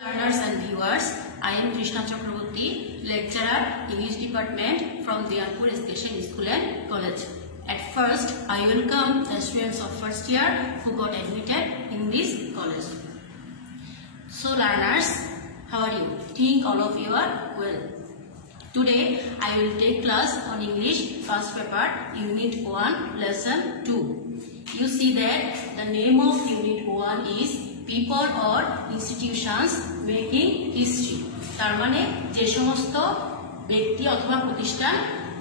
Learners and viewers, I am Krishna Chakraborty, lecturer, English department from Diyarpur Education School and College. At first, I welcome the students of first year who got admitted in this college. So learners, how are you? Think all of you are well. Today, I will take class on English first paper, Unit 1, Lesson 2. You see that the name of Unit 1 is People or Institutions Making History. তার মানে যে সমস্ত ব্যক্তি অথবা প্রতিষ্ঠান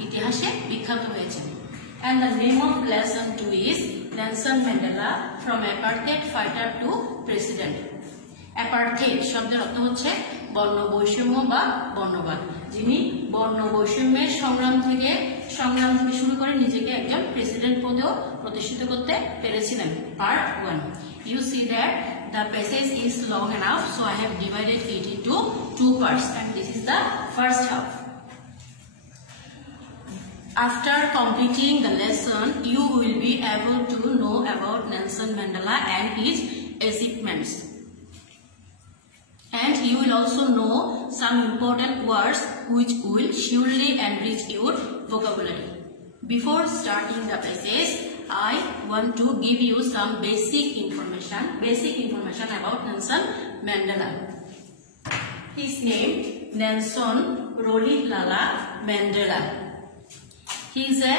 ইতিহাসে বিখ্যাত হয়েছে। And the name of lesson 2 is Nelson Mandela from apartheid fighter to president. Apartheid শব্দের অর্থ হচ্ছে বর্ণ বৈষম্য বা বর্ণবাদ, যিনি বর্ণ বৈষম্যের সংগ্রাম থেকে শুরু করে নিজেকে একজন প্রেসিডেন্ট পদেও প্রতিষ্ঠিত করতে পেরেছিলেন। Part 1. You see that the passage is long enough, so I have divided it into two parts, and this is the first half. After completing the lesson, you will be able to know about Nelson Mandela and his achievements. And you will also know some important words which will surely enrich your vocabulary. Before starting the passage, I want to give you some basic information about Nelson Mandela. His name, Nelson Rolihlahla Mandela. He is a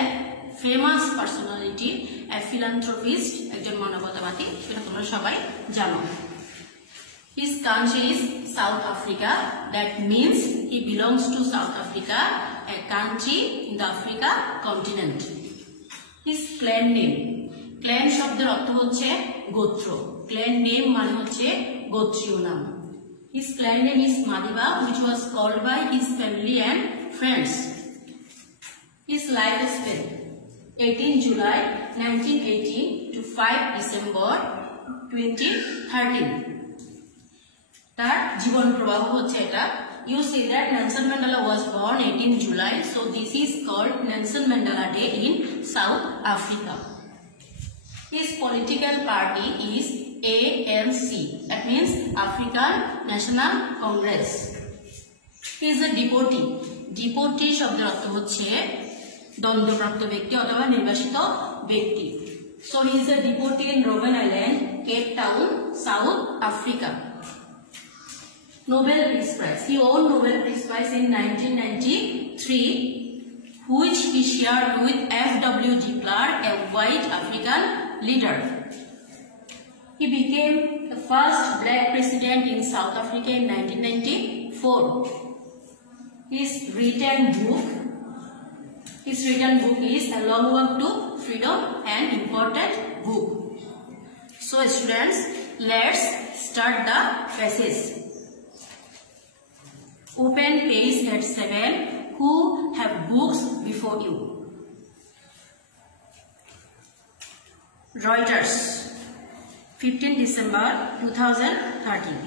famous personality, a philanthropist, একজন মানবতাবাদী, সেটা তোমরা সবাই জানো। His country is South Africa. That means he belongs to South Africa, a country in the Africa continent. His clan name. Clan শব্দের অর্থ হচ্ছে গোত্র। Clan name মানে হচ্ছে গোত্রীয় নাম। His clan name is Madiba, which was called by his family and friends. His lifespan: 18 July 1918 to 5 December 2013. তার জীবন প্রবাহ হচ্ছে এটা। You see that Nelson Mandela was born 18 July, so this is called Nelson Mandela Day in South Africa. His political party is ANC, that means African National Congress. He is a devotee. Devotee শব্দের অর্থ হচ্ছে দণ্ডপ্রাপ্ত ব্যক্তি অথবা নির্বাসিত ব্যক্তি। So he is a devotee in Robben Island, Cape Town, South Africa. Nobel Peace Prize. He won Nobel Peace Prize in 1993, which he shared with F.W. de Klerk, a white African leader. He became the first black president in South Africa in 1994. His written book is A Long Walk to Freedom, an important book. So students, let's start the passage. Open page at 7. Who have books before you? Reuters, 15 December 2013.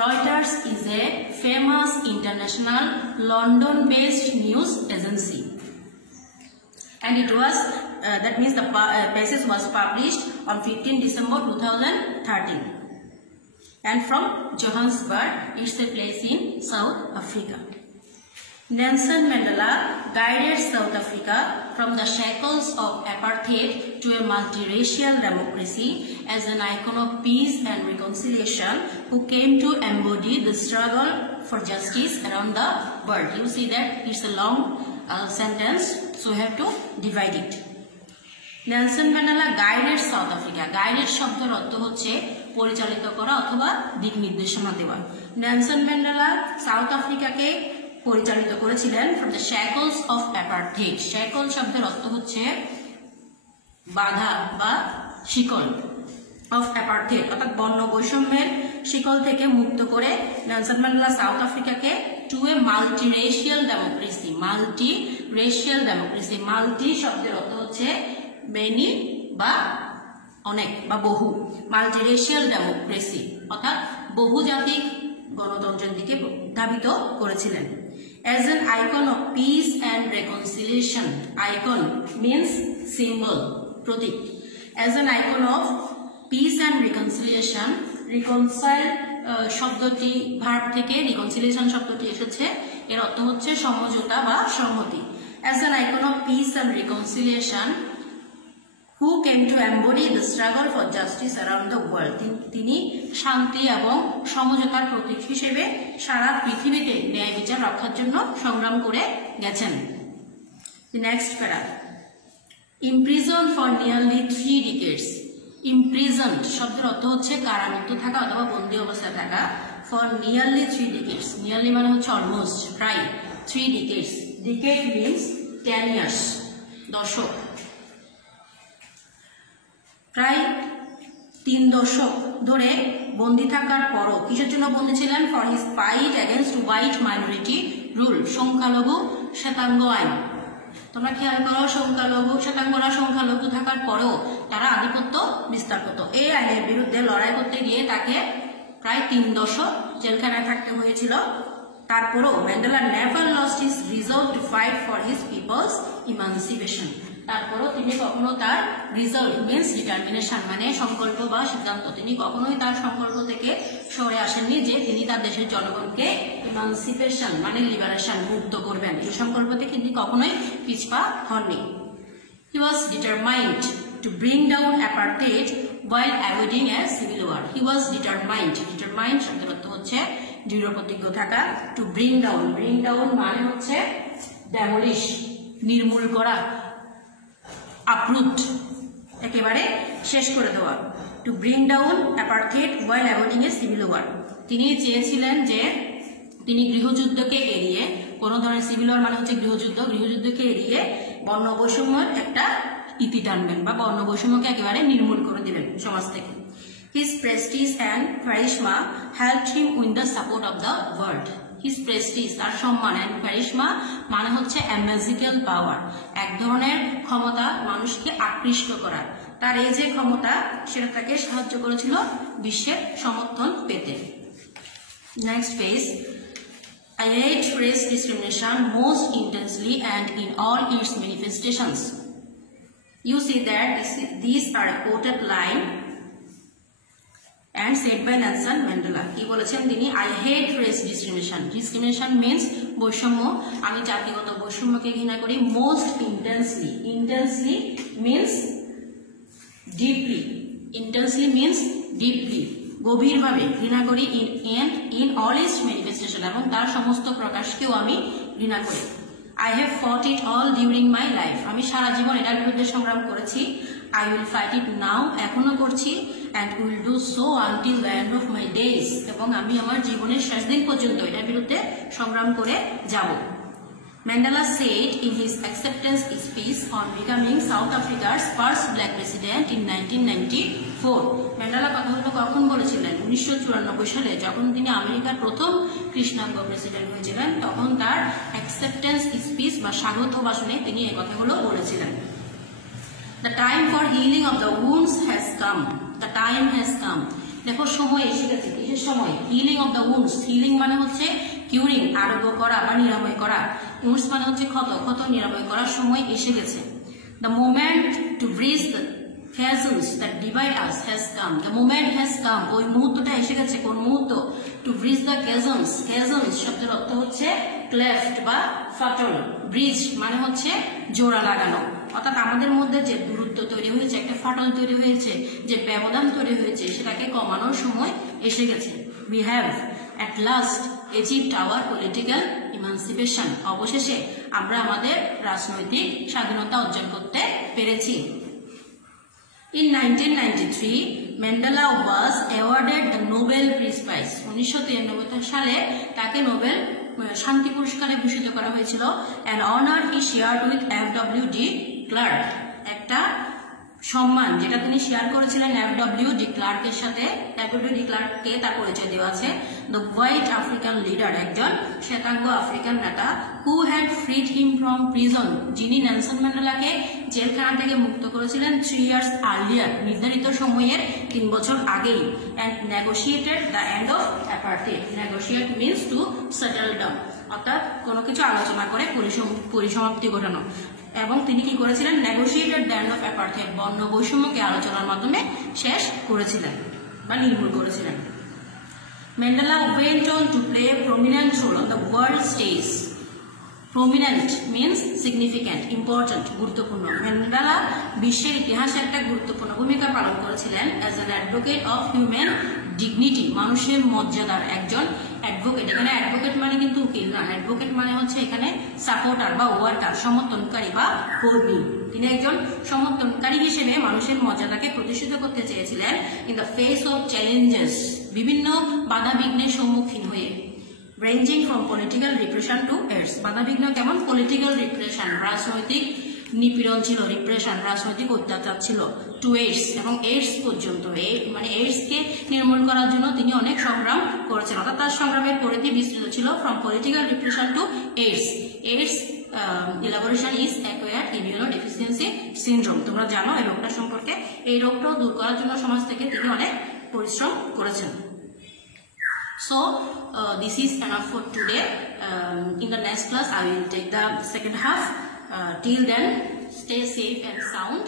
Reuters is a famous international London-based news agency, and it was that means the passage was published on 15 December 2013. And from Johannesburg, it's a place in South Africa. Nelson Mandela guided South Africa from the shackles of apartheid to a multiracial democracy as an icon of peace and reconciliation, who came to embody the struggle for justice around the world. You see that it's a long sentence, so you have to divide it. Nelson Mandela guided South Africa. Guided শব্দের অর্থ হচ্ছে পরিচালিত করা অথবা দিক নির্দেশনা দেওয়া। Nelson Mandela south আফ্রিকাকে পরিচালিত করেছিলেন from the shackles of apartheid. shackle শব্দের অর্থ হচ্ছে বাধা বা শিকল, of apartheid অর্থাৎ বর্ণ বৈষম্যের শিকল থেকে মুক্ত করে নেলসন ম্যান্ডেলা সাউথ আফ্রিকাকে to a multiracial democracy. multiracial democracy. multi শব্দের অর্থ হচ্ছে many বা অনেক বা বহু। মাল্টিরেশিয়াল ডেমোক্রেসি অর্থাৎ বহুজাতিক গণতন্ত্রের দিকে ধাবিত করেছিলেন। As an icon of peace and reconciliation. Icon means symbol, প্রতীক. As an icon of peace and reconciliation, reconciled শব্দটি ভার্ব থেকে রিকনসিলিয়েশন শব্দটি এসেছে, এর অর্থ হচ্ছে সমঝোতা বা সংহতি। As an icon of peace and reconciliation who came to embody the struggle for justice around the world, তিনি শান্তি এবং সমঝোতার প্রতীক হিসেবে সারা পৃথিবীতে ন্যায় বিচার রক্ষার জন্য সংগ্রাম করে গেছেন। নেক্সট প্যারা, imprisoned for nearly 3 decades, imprisoned শব্দের অর্থ হচ্ছে কারারুদ্ধ থাকা অথবা বন্দী অবস্থায় থাকা। for nearly 3 decades, nearly মানে হচ্ছে অলমোস্ট, প্রায় 3 decades, decade means 10 years, দশক, প্রায় 3 দশক ধরে বন্দী থাকার পরও কিসের জন্য বন্দী ছিলেন? For his fight against white minority rule, সংখ্যালঘু শ্বেতাঙ্গ আইন। তোমরা খেয়াল করো, শ্বেতাঙ্গরা সংখ্যালঘু থাকার পরেও তারা আধিপত্য বিস্তার করত। এই আইনের বিরুদ্ধে লড়াই করতে গিয়ে তাকে প্রায় 3 দশক জেলখানায় থাকতে হয়েছিল। তারপরও Mandela never lost his resolve to fight for his people's emancipation. তারপরও তিনি কখনো তার রিজলভ মিন্স ডিটারমিনেশন মানে সংকল্প বা সিদ্ধান্ত, তিনি কখনোই তার সংকল্প থেকে সরে আসেননি যে তিনি তার দেশের জনগণকে ইমানসিপেশন মানে লিবারেশন, মুক্ত করবেন। এই সংকল্প থেকে তিনি কখনোই পিছপা হননি। He was determined to bring down apartheid while avoiding a civil war. He was determined শব্দের অর্থ হচ্ছে দৃঢ় প্রতিজ্ঞ থাকা। to bring down মানে হচ্ছে demolish, নির্মূল করা, uproot, একেবারে শেষ করে দেওয়া। to bring down apartheid while avoiding a civil war, তিনি চেয়েছিলেন যে তিনি গৃহযুদ্ধকে এড়িয়ে, কোন ধরনের সিভিল ওয়ার মানে হচ্ছে গৃহযুদ্ধকে এড়িয়ে বর্ণ বৈষম্যের একটা ইতি টানবেন বা বর্ণ বৈষম্যকে একেবারে নির্মূল করে দিবেন সমাজ থেকে। His prestige and charisma helped him win the support of the world. His prestige, তার সম্মান, and charisma মানে হচ্ছে a magical power, এক ধরনের ক্ষমতা মানুষকে আকৃষ্ট করা। তার এই যে ক্ষমতা সেটা তাকে সাহায্য করেছিল বিশ্বের সমর্থন পেতে। Next page, I hate race discrimination most intensely and in all its manifestations. You see that these are a quoted line and said by Nelson Mandela. কি বলেছেন তিনি? I hate race discrimination. Discrimination means বৈষম্য, আমি জাতিগত বৈষম্যকে ঘৃণা করি। most intensely, intensely means deeply, intensely means deeply, গভীরভাবে ঘৃণা করি। in all its manifestation, এবং তার সমস্ত প্রকাশকেও আমি ঘৃণা করি। I have fought it all during my life. আমি সারা জীবন এটার বিরুদ্ধে সংগ্রাম করেছি। I will fight it now, এখনো করছি, and will do so until the end of my days, এবং আমি আমার জীবনের শেষ দিন পর্যন্ত এটার বিরুদ্ধে সংগ্রাম করে যাব। Mandela said in his acceptance speech on becoming South Africa's first black president in 1994. Mandela কথাগুলো কখন বলেছিলেন? 1994 সালে, যখন তিনি আমেরিকার প্রথম কৃষ্ণাঙ্গ প্রেসিডেন্ট হয়েছিলেন। তখন তার অ্যাকসেপ্টেন্স স্পিচ বা স্বাগত ভাষণে তিনি এই কথাগুলো বলেছিলেন। The time for healing of the wounds has come. The time has come. দেখো সময় এসে গেছে। কিসের সময়? Healing of the wounds. Healing মানে হচ্ছে কিউরিং, আরোগ্য করা বা নিরাময় করা। উন্ডস মানে হচ্ছে ক্ষত, ক্ষত নিরাময় করার সময় এসে গেছে। The moment to bridge the chasms that divide us has come. The moment has come. ওই মুহূর্তটা এসে গেছে। কোন মুহূর্ত? To bridge the chasms. chasms শব্দের অর্থ হচ্ছে ক্লেফট বা ফাটল। ব্রিজ মানে হচ্ছে জোড়া লাগানো। অর্থাৎ আমাদের মধ্যে যে দূরত্ব তৈরি হয়েছে, একটা ফাটল তৈরি হয়েছে, যে ব্যবধান তৈরি হয়েছে, সেটাকে কমানোর সময় এসে গেছে। We have at last achieved our political emancipation. অবশেষে আমরা আমাদের রাজনৈতিক স্বাধীনতা অর্জন করতে পেরেছি। In 1993, Mandela was awarded the Nobel Peace Prize. 1993 সালে তাকে নোবেল শান্তি পুরস্কারে ভূষিত করা হয়েছিল। An honor he shared with F.W.D. Clark. একটা সম্মান যেটা তিনি শেয়ার করেছিলেন F.W.D. ক্লার্কের সাথে। F.W.D. ক্লার্ককে তার পরিচয় দেওয়া আছে দ্য হোয়াইট আফ্রিকান লিডার, একজন শ্বেতাঙ্গ আফ্রিকান নেতা, who had freed him from prison, যিনি নেলসন ম্যান্ডেলাকে জেলখানা থেকে মুক্ত করেছিলেন 3 years earlier, নির্ধারিত সময়ের 3 বছর আগেই, and negotiated the end of apartheid. Negotiate means to settle down, অর্থাৎ কোনো কিছু আলোচনা করে পরিসমাপ্তি ঘটানো। এবং তিনি কি করেছিলেন? Negotiated the end of apartheid, বর্ণ বৈষম্যকে আলোচনার মাধ্যমে শেষ করেছিলেন বা নির্মূল করেছিলেন। Mandela went on to play a prominent role on the world stage. Prominent means significant, important, গুরুত্বপূর্ণ। ম্যান্ডেলা বিশ্বের ইতিহাসে একটা গুরুত্বপূর্ণ ভূমিকা পালন করেছিলেন as an advocate of human dignity, মানুষের মর্যাদার একজন অ্যাডভোকেট। এখানে অ্যাডভোকেট মানে কিন্তু উকিল না, অ্যাডভোকেট মানে হচ্ছে এখানে সাপোর্টার বা ওয়ার্কার, সমর্থনকারী বা কর্মী। তিনি একজন সমর্থনকারী হিসেবে মানুষের মর্যাদাকে প্রতিষ্ঠিত করতে চেয়েছিলেন in the face of challenges, বিভিন্ন বাধা বিঘ্নের সম্মুখীন হয়ে। ranging from political repression to AIDS, বাধা বিঘ্ন কেমন? পলিটিক্যাল রিপ্রেশন, রাজনৈতিক নিপীড়ন ছিল, রিপ্রেশন রাজনৈতিক অত্যাচার ছিল, টু AIDS এবং AIDS পর্যন্ত, মানে AIDS কে নির্মূল করার জন্য তিনি অনেক সংগ্রাম করেছেন। অর্থাৎ তার সংগ্রামের পরিধি বিস্তৃত ছিল from political repression to AIDS। AIDS elaboration is acquired immunodeficiency syndrome, তোমরা জানো এই রোগটা সম্পর্কে। এই রোগটাও দূর করার জন্য সমাজ থেকে তিনি অনেক পরিশ্রম করেছেন। So this is enough for today. In the next class I will take the second half. Till then, stay safe and sound.